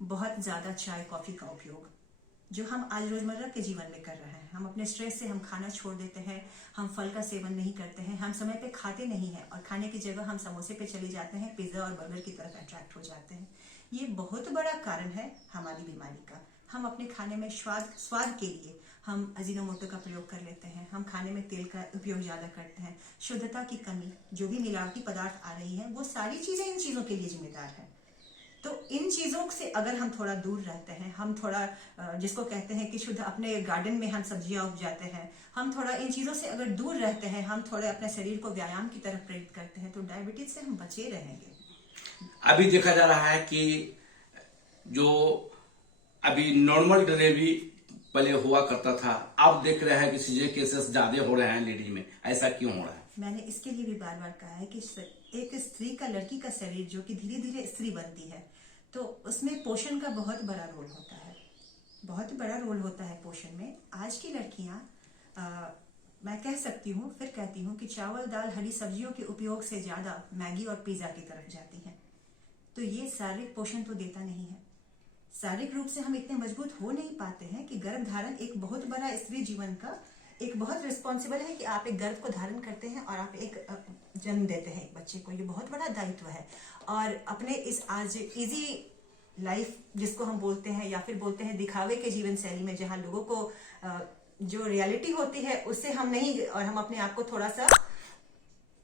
बहुत ज़्यादा चाय कॉफ़ी का उपयोग जो हम आज रोजमर्रा के जीवन में कर रहे हैं। हम अपने स्ट्रेस से हम खाना छोड़ देते हैं, हम फल का सेवन नहीं करते हैं, हम समय पे खाते नहीं हैं और खाने की जगह हम समोसे पे चले जाते हैं, पिज्ज़ा और बर्गर की तरफ अट्रैक्ट हो जाते हैं। ये बहुत बड़ा कारण है हमारी बीमारी का। हम अपने खाने में स्वाद के लिए हम अजीनोमोटो का प्रयोग कर लेते हैं, हम खाने में तेल का उपयोग ज़्यादा करते हैं, शुद्धता की कमी, जो भी मिलावटी पदार्थ आ रही है वो सारी चीज़ें इन चीज़ों के लिए जिम्मेदार है। तो इन चीज़ों से अगर हम थोड़ा दूर रहते हैं, हम थोड़ा जिसको कहते हैं कि शुद्ध अपने गार्डन में हम सब्जियां उपजाते हैं, हम थोड़ा इन चीज़ों से अगर दूर रहते हैं, हम थोड़े अपने शरीर को व्यायाम की तरफ प्रेरित करते हैं तो डायबिटीज से हम बचे रहेंगे। अभी देखा जा रहा है कि जो अभी नॉर्मल डिलीवरी पहले हुआ करता था, अब देख रहे हैं कि सीजर केसेस ज्यादा हो रहे हैं लेडीज में। ऐसा क्यों हो रहा है? मैंने इसके लिए भी बार बार कहा है कि एक स्त्री का, लड़की का शरीर जो कि धीरे धीरे स्त्री बनती है, तो उसमें पोषण का बहुत बड़ा रोल होता है, बहुत बड़ा रोल होता है पोषण में। आज की लड़कियां मैं कह सकती हूँ, फिर कहती हूँ कि चावल दाल हरी सब्जियों के उपयोग से ज्यादा मैगी और पिज्जा की तरफ जाती हैं। तो ये शारीरिक पोषण तो देता नहीं है। शारीरिक रूप से हम इतने मजबूत हो नहीं पाते हैं कि गर्भ धारण एक बहुत बड़ा स्त्री जीवन का एक बहुत रिस्पॉन्सिबल है कि आप एक गर्भ को धारण करते हैं और आप एक जन्म देते हैं एक बच्चे को। ये बहुत बड़ा दायित्व है। और अपने इस आज इजी लाइफ जिसको हम बोलते हैं या फिर बोलते हैं दिखावे के जीवन शैली में, जहाँ लोगों को जो रियलिटी होती है उससे हम नहीं, और हम अपने आप को थोड़ा सा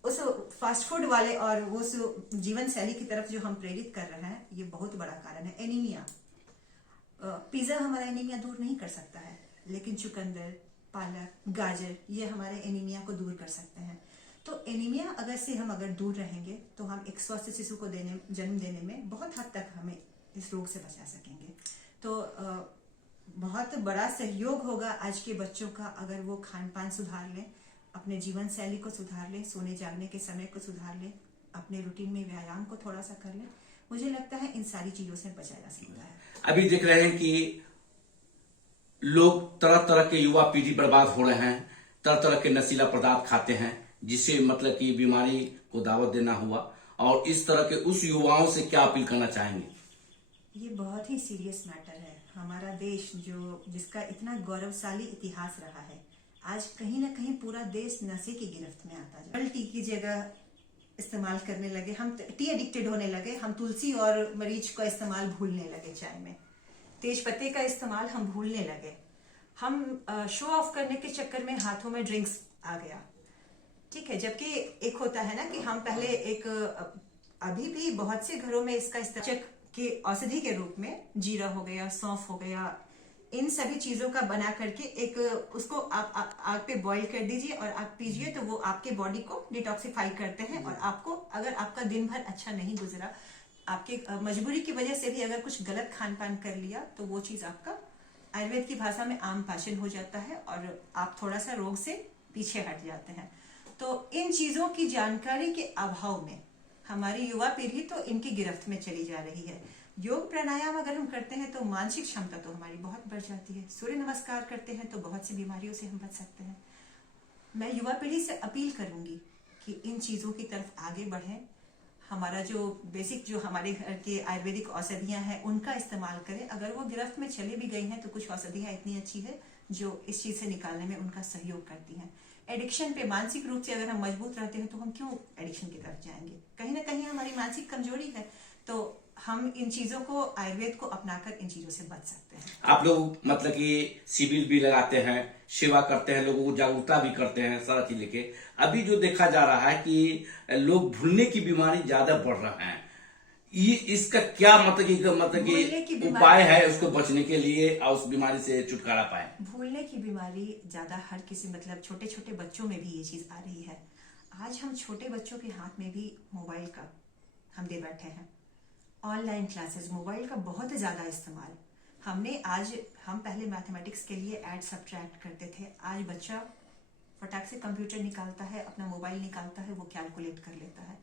उस फास्ट फूड वाले और उस जीवन शैली की तरफ जो हम प्रेरित कर रहे हैं, ये बहुत बड़ा कारण है। एनीमिया, पिज्जा हमारा एनीमिया दूर नहीं कर सकता है, लेकिन चुकंदर, पालक, गाजर ये हमारे एनीमिया को दूर कर सकते हैं। तो एनीमिया अगर दूर रहेंगे तो हम एक स्वस्थ शिशु को जन्म देने में बहुत हद तक हमें इस रोग से बचा सकेंगे। तो बहुत बड़ा सहयोग होगा आज के बच्चों का अगर वो खान पान सुधार लें, अपने जीवन शैली को सुधार लें, सोने जागने के समय को सुधार लें, अपने रूटीन में व्यायाम को थोड़ा सा कर लें। मुझे लगता है इन सारी चीजों से बचा जा सकता है। अभी देख रहे हैं कि लोग तरह तरह के, युवा पीढ़ी बर्बाद हो रहे हैं, तरह तरह के नशीला पदार्थ खाते हैं, जिससे मतलब कि बीमारी को दावत देना हुआ। और इस तरह के उस युवाओं से क्या अपील करना चाहेंगे? ये बहुत ही सीरियस मैटर है। हमारा देश जिसका इतना गौरवशाली इतिहास रहा है, आज कहीं ना कहीं पूरा देश नशे की गिरफ्त में आता है। टी की जगह इस्तेमाल करने लगे, हम टी एडिक्टेड होने लगे, हम तुलसी और मरीच का इस्तेमाल भूलने लगे, चाय में तेज पत्ते का इस्तेमाल हम भूलने लगे, हम शो ऑफ करने के चक्कर में हाथों में ड्रिंक्स आ गया। ठीक है, जबकि एक होता है ना कि हम पहले एक अभी भी बहुत से घरों में इसका इस्तेमाल के औषधि के रूप में जीरा हो गया, सौंफ हो गया, इन सभी चीजों का बना करके एक उसको आप आग पे बॉईल कर दीजिए और आप पीजिए, तो वो आपके बॉडी को डिटॉक्सिफाई करते हैं। और आपको अगर आपका दिन भर अच्छा नहीं गुजरा, आपके मजबूरी की वजह से भी अगर कुछ गलत खान पान कर लिया, तो वो चीज आपका आयुर्वेद की भाषा में आम पाचन हो जाता है और आप थोड़ा सा रोग से पीछे हट जाते हैं। तो इन चीजों की जानकारी के अभाव में हमारी युवा पीढ़ी तो इनकी गिरफ्त में चली जा रही है। योग प्राणायाम अगर हम करते हैं तो मानसिक क्षमता तो हमारी बहुत बढ़ जाती है। सूर्य नमस्कार करते हैं तो बहुत सी बीमारियों से हम बच सकते हैं। मैं युवा पीढ़ी से अपील करूंगी कि इन चीजों की तरफ आगे बढ़ें। हमारा जो बेसिक जो हमारे घर के आयुर्वेदिक औषधियां हैं उनका इस्तेमाल करें। अगर वो गिरफ्त में चले भी गई हैं तो कुछ औषधियां इतनी अच्छी है जो इस चीज से निकालने में उनका सहयोग करती हैं। एडिक्शन पे मानसिक रूप से अगर हम मजबूत रहते हैं तो हम क्यों एडिक्शन की तरफ जाएंगे? कहीं ना कहीं हमारी मानसिक कमजोरी है, तो हम इन चीजों को, आयुर्वेद को अपनाकर इन चीजों से बच सकते हैं। आप लोग मतलब कि शिविर भी लगाते हैं, सेवा करते हैं, लोगों को जागरूकता भी करते हैं, सारा चीज लेके। अभी जो देखा जा रहा है कि लोग भूलने की बीमारी ज्यादा बढ़ रहा है, ये इसका क्या मतलब कि उपाय है उसको बचने के लिए और उस बीमारी से छुटकारा पाए? भूलने की बीमारी ज्यादा हर किसी, मतलब छोटे छोटे बच्चों में भी ये चीज आ रही है। आज हम छोटे बच्चों के हाथ में भी मोबाइल का हम दे बैठे हैं। ऑनलाइन क्लासेस, मोबाइल का बहुत ज्यादा इस्तेमाल। हम पहले मैथमेटिक्स के लिए ऐड सब्ट्रैक्ट करते थे, आज बच्चा फटाक से कंप्यूटर निकालता है, अपना मोबाइल निकालता है, वो कैलकुलेट कर लेता है।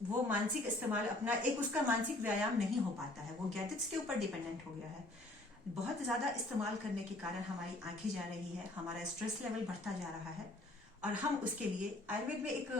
वो मानसिक इस्तेमाल अपना एक उसका मानसिक व्यायाम नहीं हो पाता है, वो गैजेट्स के ऊपर डिपेंडेंट हो गया है। बहुत ज्यादा इस्तेमाल करने के कारण हमारी आंखें जा रही है, हमारा स्ट्रेस लेवल बढ़ता जा रहा है और हम उसके लिए आयुर्वेद में एक